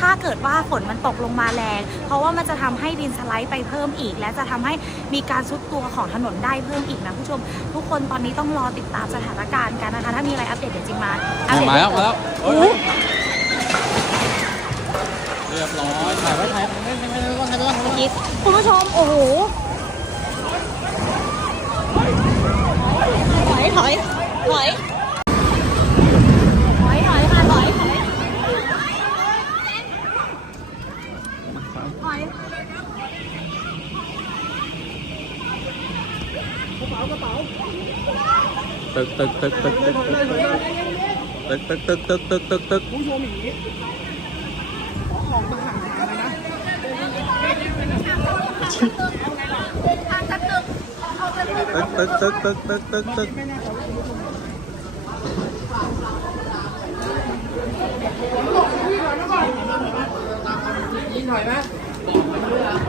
ถ้าเกิดว่าฝนมันตกลงมาแรง เพราะว่ามันจะทำให้ดินสไลด์ไปเพิ่มอีก และจะทำให้มีการซุดตัวของถนนได้เพิ่มอีกนะผู้ชม ทุกคนตอนนี้ต้องรอติดตามสถานการณ์กันนะคะ ถ้ามีอะไรอัปเดตเดี๋ยวจริงมาอัปเดตมาแล้วมาแล้วโอ้โหเรียบร้อยถ่ายไว้ถ่ายไม่ไม่ไม่ไม่ต้องไม่ต้องไม่ต้องคิดคุณผู้ชม โอ้โหถอยถอยถอยถอย ถอยค่ะถอย ถอย ถอยตึกตึกตึกตึกตึกตึกตึกตึกตึกตึกตึกตึกตึกผู้ชมอย่างนี้ขอของมาหันอะไรนะตึกตึกตึกตึกตึกตึกตึกไม่แน่อยไหม Yeah.